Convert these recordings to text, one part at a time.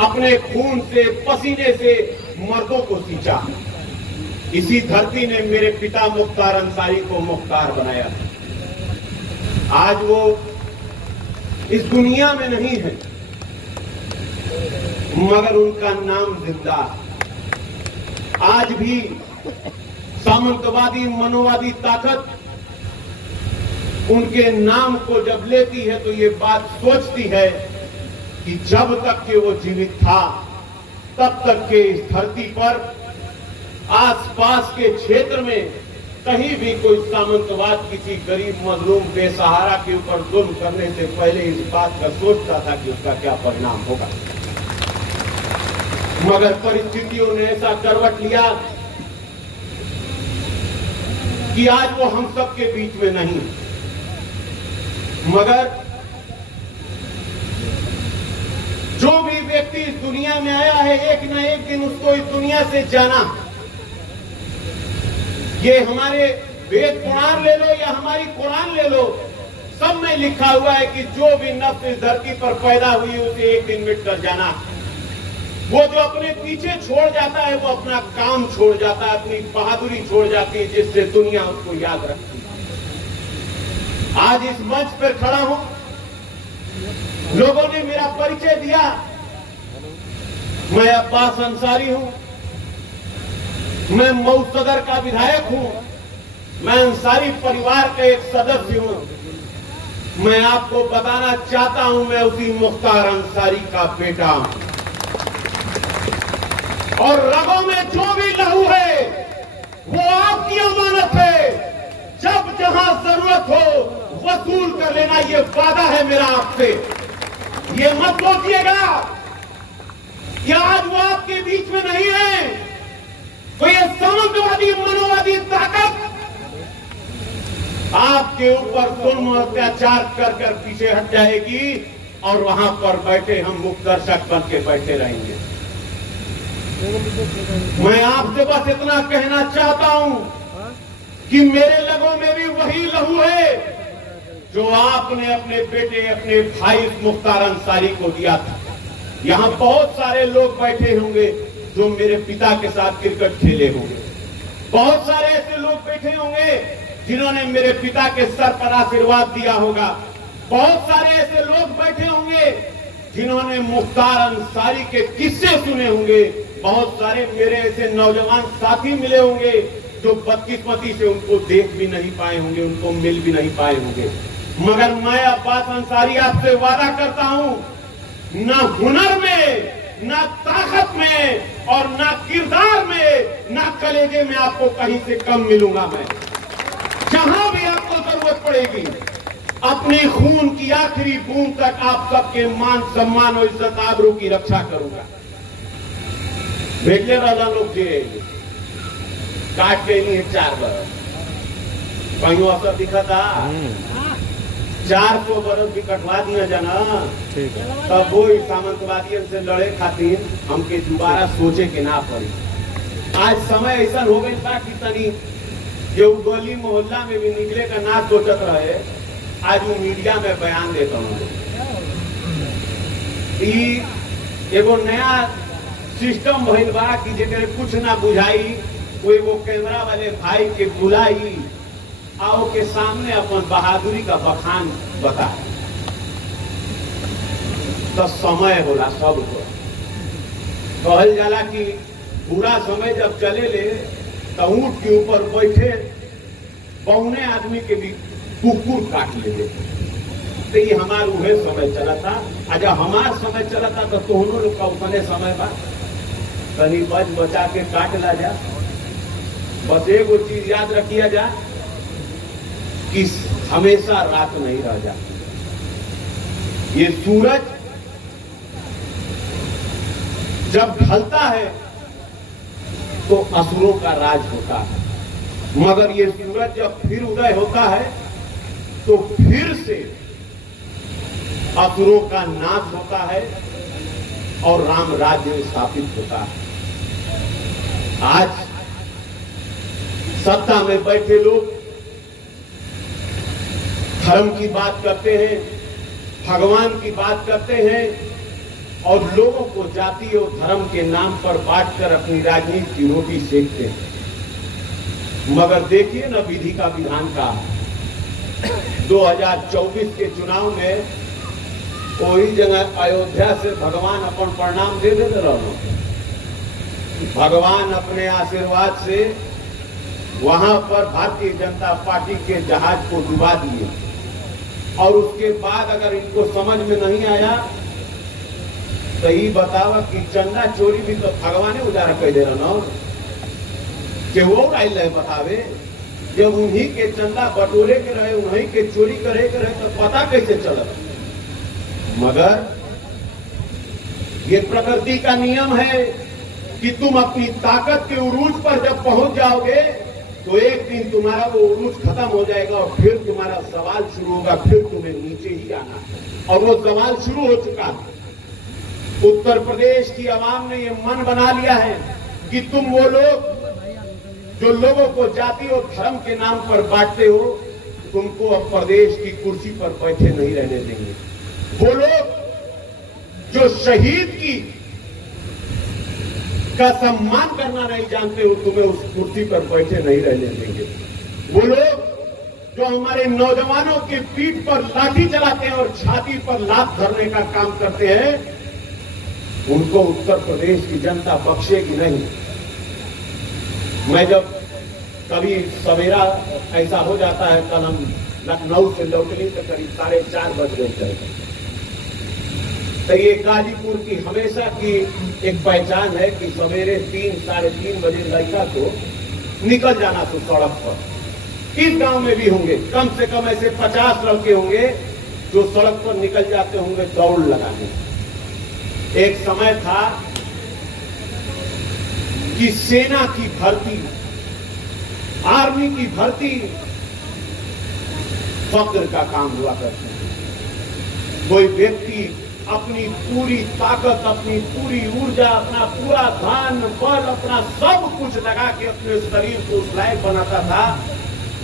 अपने खून से, पसीने से मर्दों को सींचा। इसी धरती ने मेरे पिता मुख्तार अंसारी को मुख्तार बनाया। आज वो इस दुनिया में नहीं है, मगर उनका नाम जिंदा। आज भी सामंतवादी मनोवादी ताकत उनके नाम को जब लेती है तो ये बात सोचती है कि जब तक के वो जीवित था तब तक के इस धरती पर आसपास के क्षेत्र में कहीं भी कोई सामंतवाद किसी गरीब मजलूम बेसहारा के ऊपर जुल्म करने से पहले इस बात का सोचता था कि उसका क्या परिणाम होगा। मगर परिस्थितियों ने ऐसा करवट लिया कि आज वो हम सब के बीच में नहीं, मगर जो भी व्यक्ति इस दुनिया में आया है एक न एक दिन उसको इस दुनिया से जाना। ये हमारे वेद पुराण ले लो या हमारी कुरान ले लो, सब में लिखा हुआ है कि जो भी नफ्स इस धरती पर पैदा हुई उसे एक दिन मिट कर जाना। वो जो अपने पीछे छोड़ जाता है वो अपना काम छोड़ जाता है, अपनी बहादुरी छोड़ जाती है, जिससे दुनिया उसको याद रखती है। आज इस मंच पर खड़ा हूं, लोगों ने मेरा परिचय दिया। मैं अब्बास अंसारी हूं, मैं मऊ सदर का विधायक हूं, मैं अंसारी परिवार का एक सदस्य हूं। मैं आपको बताना चाहता हूं मैं उसी मुख्तार अंसारी का बेटा हूं और रगों में जो भी लहू है वो आपकी अमानत है। जब जहां जरूरत हो वसूल कर लेना, ये वादा है मेरा आपसे। ये मत सोचिएगा कि आज वो आपके बीच में नहीं है तो ये सामंतवादी मनोवादी ताकत आपके ऊपर जुल्म अत्याचार कर कर पीछे हट जाएगी और वहां पर बैठे हम मुख्य दर्शक बन के बैठे रहेंगे। मैं आपसे बस इतना कहना चाहता हूं कि मेरे लगों में भी वही लहू है जो आपने अपने बेटे, अपने भाई मुख्तार अंसारी को दिया था। यहां बहुत सारे लोग बैठे होंगे जो मेरे पिता के साथ क्रिकेट खेले होंगे। बहुत सारे ऐसे लोग बैठे होंगे जिन्होंने मेरे पिता के सर पर आशीर्वाद दिया होगा। बहुत सारे ऐसे लोग बैठे होंगे जिन्होंने मुख्तार अंसारी के किस्से सुने होंगे। बहुत सारे मेरे ऐसे नौजवान साथी मिले होंगे जो बदकिस्मती से उनको देख भी नहीं पाए होंगे, उनको मिल भी नहीं पाए होंगे। मगर मैं अब्बास अंसारी आपसे वादा करता हूं, ना हुनर में, ना ताकत में और ना किरदार में, ना कलेजे में आपको कहीं से कम मिलूंगा। मैं जहां भी आपको जरूरत पड़ेगी अपने खून की आखिरी बूंद तक आप सबके मान सम्मान और इज्जत आबरू की रक्षा करूंगा। भेजले वाला लोग जे काट के नहीं है 4 बरस कहीं असर दिखा था 400 बरस भी कटवा दिया जाना, तब वो सामंतवादियों से लड़े खातिर हमके दोबारा सोचे के ना पड़ी। आज समय ऐसा हो गई बा कि तनी जो गली मोहल्ला में भी निकले का ना सोचत रहे, आज वो मीडिया में बयान देता हूँ। एगो नया सिस्टम भइल बा कि जेकर कुछ ना बुझाई कोई वो कैमरा वाले भाई के बुलाई आओ के सामने अपन बहादुरी का बखान बताए। तो समय होला सब को कहल जाला कि बुरा समय जब चले ले तो ऊंट के ऊपर बैठे पौने आदमी के भी कुकुर काट ले। तो ये हमार उहे समय चला था। आज हमार समय चला था तो दोनों लोग का उतने समय बा तनी बच बचा के काट ला जा। बस एक चीज याद रखिया जा कि हमेशा रात नहीं रह जाती। ये सूरज जब ढलता है तो असुरों का राज होता है, मगर ये सूरज जब फिर उदय होता है तो फिर से असुरों का नाश होता है और राम राज्य स्थापित होता है। आज सत्ता में बैठे लोग धर्म की बात करते हैं, भगवान की बात करते हैं, और लोगों को जाति और धर्म के नाम पर बांटकर अपनी राजनीति की रोटी सेकते हैं। मगर देखिए न विधि का विधान का 2024 के चुनाव में वही जगह अयोध्या से भगवान अपन प्रणाम दे देते रहो। भगवान अपने आशीर्वाद से वहां पर भारतीय जनता पार्टी के जहाज को डुबा दिए और उसके बाद अगर इनको समझ में नहीं आया तो ही बतावा कि चंदा चोरी भी तो भगवान उजारा कह दे रहा कि वो आइल रहे बतावे। जब उन्हीं के चंदा बटोरे के रहे, उन्हीं के चोरी करे के रहे तो पता कैसे चला। मगर ये प्रकृति का नियम है कि तुम अपनी ताकत के उरूज पर जब पहुंच जाओगे तो एक दिन तुम्हारा वो उरूज खत्म हो जाएगा और फिर तुम्हारा सवाल शुरू होगा, फिर तुम्हें नीचे ही आना। और वो सवाल शुरू हो चुका है। उत्तर प्रदेश की आवाम ने ये मन बना लिया है कि तुम वो लोग जो लोगों को जाति और धर्म के नाम पर बांटते हो, तुमको अब प्रदेश की कुर्सी पर बैठे नहीं रहने देंगे। वो लोग जो शहीद की का सम्मान करना नहीं जानते हो, तुम्हें उस कुर्सी पर बैठे नहीं रहने देंगे। वो लोग जो हमारे नौजवानों की पीठ पर लाठी चलाते हैं और छाती पर लात धरने का काम करते हैं, उनको उत्तर प्रदेश की जनता बख्शेगी नहीं। मैं जब कभी सवेरा ऐसा हो जाता है, कल हम लखनऊ से लौटने तो करीब 4:30 बज गए थे, तो ये गाजीपुर की हमेशा की एक पहचान है कि सवेरे 3-3:30 बजे लड़का को निकल जाना तो सड़क पर। इस गांव में भी होंगे कम से कम ऐसे 50 लड़के होंगे जो सड़क पर निकल जाते होंगे दौड़ लगाने। एक समय था कि सेना की भर्ती, आर्मी की भर्ती फक्र का काम हुआ करती है। कोई व्यक्ति अपनी पूरी ताकत, अपनी पूरी ऊर्जा, अपना पूरा धन बल, अपना सब कुछ लगा के अपने शरीर को उस लायक बनाता था।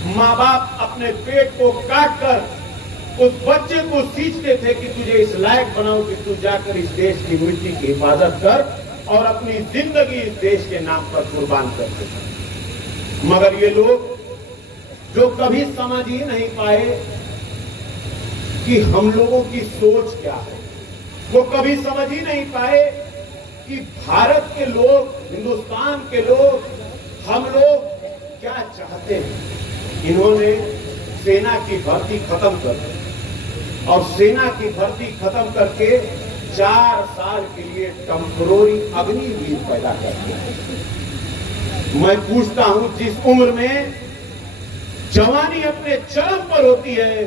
माँ बाप अपने पेट को काट कर उस बच्चे को सींचते थे कि तुझे इस लायक बनाओ कि तू जाकर इस देश की मिट्टी की हिफाजत कर और अपनी जिंदगी इस देश के नाम पर कुर्बान कर दे। मगर ये लोग जो कभी समझ ही नहीं पाए कि हम लोगों की सोच क्या है, वो कभी समझ ही नहीं पाए कि भारत के लोग, हिंदुस्तान के लोग, हम लोग क्या चाहते हैं। इन्होंने सेना की भर्ती खत्म कर दी और सेना की भर्ती खत्म करके 4 साल के लिए टेम्पररी अग्निवीर पैदा कर दिया। मैं पूछता हूं, जिस उम्र में जवानी अपने चरम पर होती है,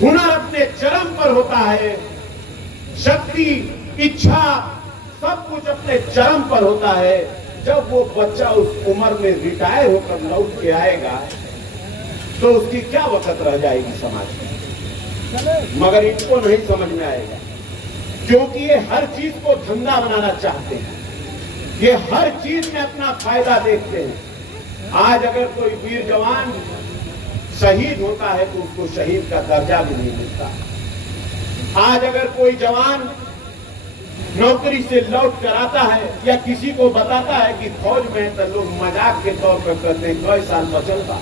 हुनर अपने चरम पर होता है, शक्ति, इच्छा, सब कुछ अपने चरम पर होता है, जब वो बच्चा उस उम्र में रिटायर होकर लौट के आएगा तो उसकी क्या वक़्त रह जाएगी समाज में। मगर इनको नहीं समझ में आएगा क्योंकि ये हर चीज को धंधा बनाना चाहते हैं, ये हर चीज में अपना फायदा देखते हैं। आज अगर कोई वीर जवान शहीद होता है तो उसको शहीद का दर्जा भी नहीं मिलता। आज अगर कोई जवान नौकरी से लौट कर आता है या किसी को बताता है कि फौज में है, तो लोग मजाक के तौर पर कहते हैं कई साल बचलता।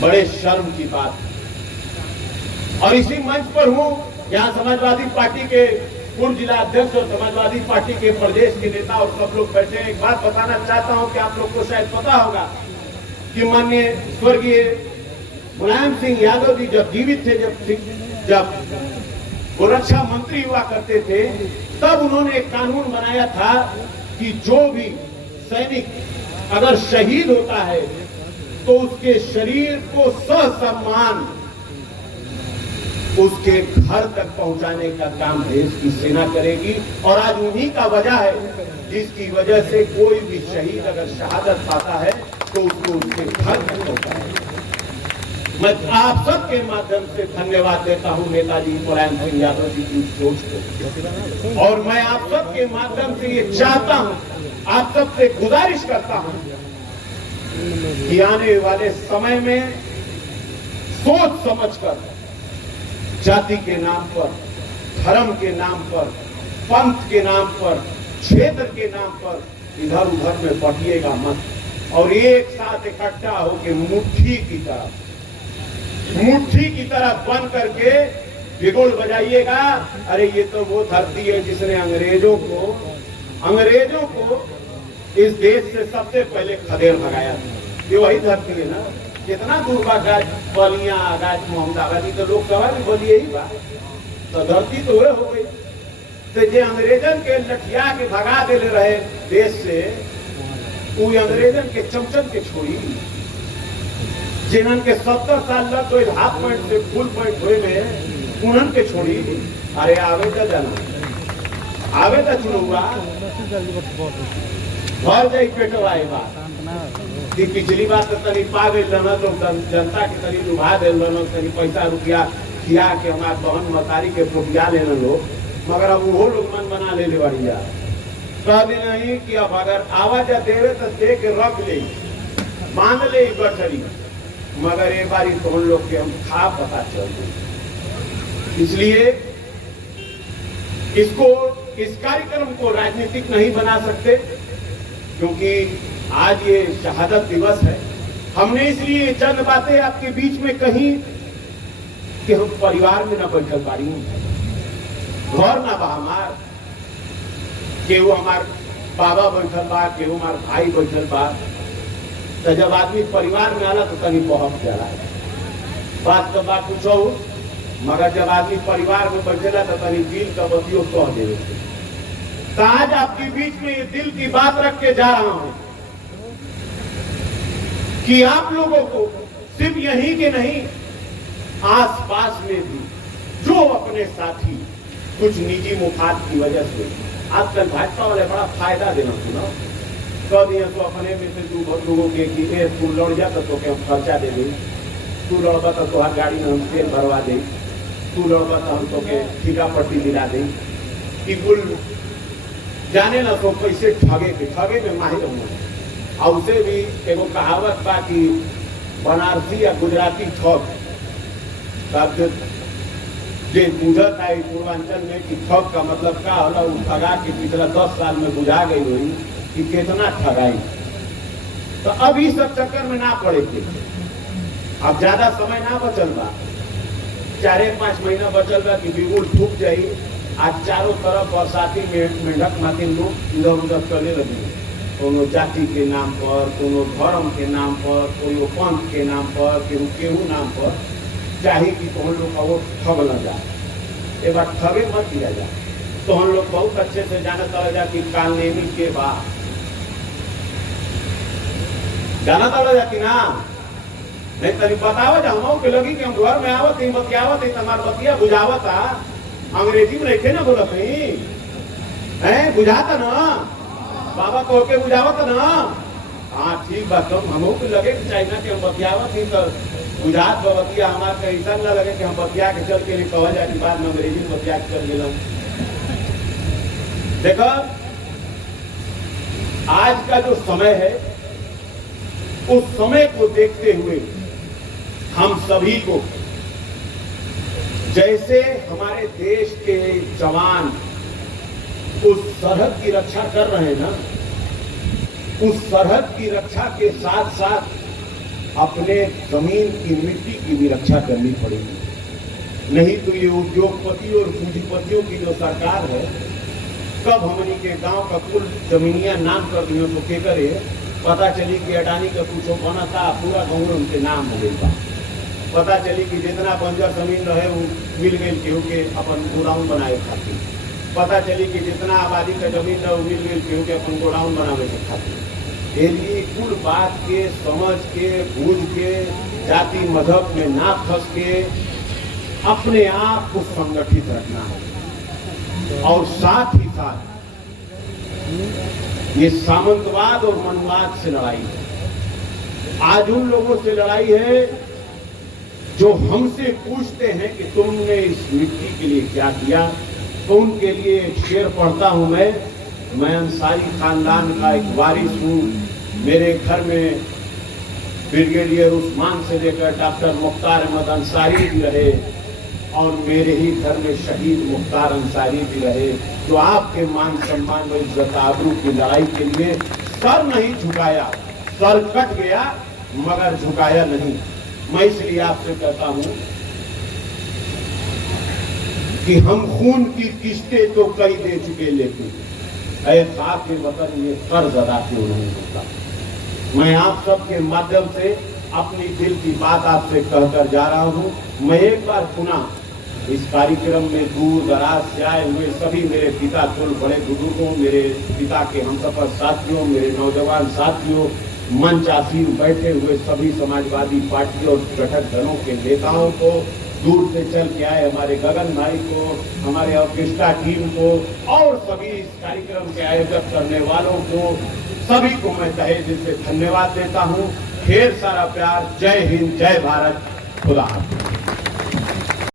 बड़े शर्म की बात है। और इसी मंच पर हूं, यहां समाजवादी पार्टी के पूर्व जिला अध्यक्ष और समाजवादी पार्टी के प्रदेश के नेता और सब लोग बैठे हैं। एक बात बताना चाहता हूं कि आप लोग को शायद पता होगा कि माननीय स्वर्गीय मुलायम सिंह यादव जी जब जीवित थे, जब वो रक्षा मंत्री हुआ करते थे, तब उन्होंने एक कानून बनाया था कि जो भी सैनिक अगर शहीद होता है तो उसके शरीर को ससम्मान उसके घर तक पहुंचाने का काम देश की सेना करेगी। और आज उन्हीं का वजह है जिसकी वजह से कोई भी शहीद अगर शहादत पाता है तो उसको उसके घर तक पहुंचाता है। मैं आप सबके माध्यम से धन्यवाद देता हूं नेताजी मुलायम सिंह यादव जी की सोच को, और मैं आप सबके माध्यम से ये चाहता हूं, आप सबसे गुजारिश करता हूं कि आने वाले समय में सोच समझकर जाति के नाम पर धर्म के नाम पर, पंथ के नाम पर, क्षेत्र के नाम पर इधर उधर में बटिएगा मत, और एक साथ इकट्ठा होकर मुट्ठी की तरह बन करके बिगुल बजाइएगा। अरे ये तो वो धरती है जिसने अंग्रेजों को इस देश से सबसे पहले खदेड़ भगाया था। ये वही धरती है ना। कितना दूर बा गाज बलिया, गाज मोहम्मदाबादी, तो लोकसभा भी बोली यही बात, तो धरती तो वह हो गई। तो जे अंग्रेजन के लठिया के भगा देले रहे देश से, वो अंग्रेजन के चमचन के छोड़ी, जिन्हन के 70 साल लग गए हाफ पैंट से फुल पैंट हुए में, उन्हन के छोड़ी। अरे आवे तो जाना, आवे तो चुनुआ भर जाई पेटवा। बात पिछली बात तो तनी पा गई तो जनता के तनी लुभा दे, तनी पैसा रुपया खिया के हमारे बहन मतारी के फुटिया ले लोग, मगर अब वो लोग मन बना ले बढ़िया। कह नहीं कि अब अगर आवाज देवे तो दे के रख ले, बांध ले गठरी, मगर एक बार तो उन लोग के हम खा पता चल गए। इसलिए इस कार्यक्रम को राजनीतिक नहीं बना सकते, क्योंकि आज ये शहादत दिवस है। हमने इसलिए चंद बातें आपके बीच में कही कि हम परिवार में न बैठल पारी, घर ना बा हमार, केहू हमार बाबा बैठल बा, केहू हमार भाई बैठल बा। तो जब आदमी परिवार में आला तो तनी बहक जाला, बात तो बात कुछ हो, मगर जब आदमी परिवार में बैठेला तो तनी दिल का बतियो कह देवे। तो आज आपके बीच में ये दिल की बात रख के जा रहा हूं कि आप लोगों को सिर्फ यहीं के नहीं, आसपास में भी जो अपने साथी कुछ निजी मुफाद की वजह से, आजकल भाजपा वाले बड़ा फायदा देना सुना, कह दिया तो अपने में से दो लोगों के कि तू लड़ जाता तो क्या खर्चा दे दें, तू लड़बा तो तुहार गाड़ी में हम तेल भरवा दें, तू लड़बा तो हम तो के ठीका पट्टी दिला दें। कि कुल जाने ना तो कैसे ठगे में माहिर होना। और उसे भी एगो कहावत बा कि बनारसी या गुजराती ठग, तब जो बुझत है पूर्वांचल में कि ठग का मतलब का होला, वो ठगा के पिछला 10 साल में बुझा गई हुई कि कितना ठगाई। तो अब इस सब चक्कर में ना पड़े थे, अब ज्यादा समय ना बचल बा, 4-5 महीना बचल बा कि बिगुल फूक जाई। आज चारों तरफ बरसाती मेंढक माथिन लोग इधर उधर चले लगे, कोनो जाति के नाम पर, कोनो धर्म के नाम पर, कोनो पंथ के नाम पर, केहू नाम पर, चाहे कि तो हम लोग का वो ठग न जाए। एक बार ठगे मत दिया जाए। तो हम लोग बहुत अच्छे से जाना चला जा कि कालनेमी के बाद जाना चला जा कि ना नहीं, तनी बतावा जा हम के लगी कि हम घर में आवत ही बतियावत ही, तुम्हार बतिया बुझावता, अंग्रेजी में लिखे ना बोलत नहीं है, बुझाता ना बाबा को के बुझावत ना। हाँ ठीक बात, हमो के लगे कि चाइना के हम बतियावत ही तो बुझात बतिया, हमारे ऐसा ना लगे कि हम बतिया के चल के कहा जाए कि बाद में अंग्रेजी में बतिया के चल गए। देखो आज का जो समय है, उस समय को देखते हुए हम सभी को, जैसे हमारे देश के जवान उस सरहद की रक्षा कर रहे हैं ना, उस सरहद की रक्षा के साथ साथ अपने जमीन की मिट्टी की भी रक्षा करनी पड़ेगी। नहीं तो ये उद्योगपति और पूंजीपतियों की जो सरकार है, कब हमनी के गांव का कुल जमीनिया नाम कर दिए तो के करे, पता चली कि अडानी का कुछ बना था, पूरा गाँव उनके नाम हो गई। पता चली कि जितना बंजर जमीन रहे वो मिल गई केहू के अपन गोडाउन बनाए खातिर। पता चली कि जितना आबादी का जमीन रहे वो मिल गई केहू के अपन गोडाउन बनावे के खातिर। यही कुल बात के समझ के बूझ के जाति मजहब में ना फंस के अपने आप को संगठित रखना है। और साथ ही साथ ये सामंतवाद और मनवाद से लड़ाई है। आज उन लोगों से लड़ाई है जो हमसे पूछते हैं कि तुमने इस मिट्टी के लिए क्या किया। तो उनके लिए एक शेर पढ़ता हूं मैं अंसारी खानदान का एक वारिस हूं। मेरे घर में ब्रिगेडियर उस्मान से लेकर डॉक्टर मुख्तार अहमद अंसारी भी रहे और मेरे ही घर में शहीद मुख्तार अंसारी भी रहे, जो आपके मान सम्मान व इज्जत आबरू की लड़ाई के लिए सर नहीं झुकाया। सर कट गया मगर झुकाया नहीं। मैं इसलिए आपसे कहता हूं कि हम खून की किस्तें तो कई दे चुके, लेकिन ऐ खाके वतन ये कर्ज अदा क्यों नहीं होता। मैं आप सबके माध्यम से अपनी दिल की बात आपसे कहकर जा रहा हूं। मैं एक बार पुनः इस कार्यक्रम में दूर दराज से आए हुए सभी मेरे पिता तुल बड़े बुजुर्गों, मेरे पिता के हमसफर साथियों, मेरे नौजवान साथियों, मंच आसीन बैठे हुए सभी समाजवादी पार्टी और घटक दलों के नेताओं को, दूर से चल के आए हमारे गगन भाई को, हमारे ऑर्केस्ट्रा टीम को और सभी इस कार्यक्रम के आयोजक करने वालों को, सभी को मैं तहे दिल से धन्यवाद देता हूं। ढेर सारा प्यार। जय हिंद, जय भारत, खुदा हाफिज़।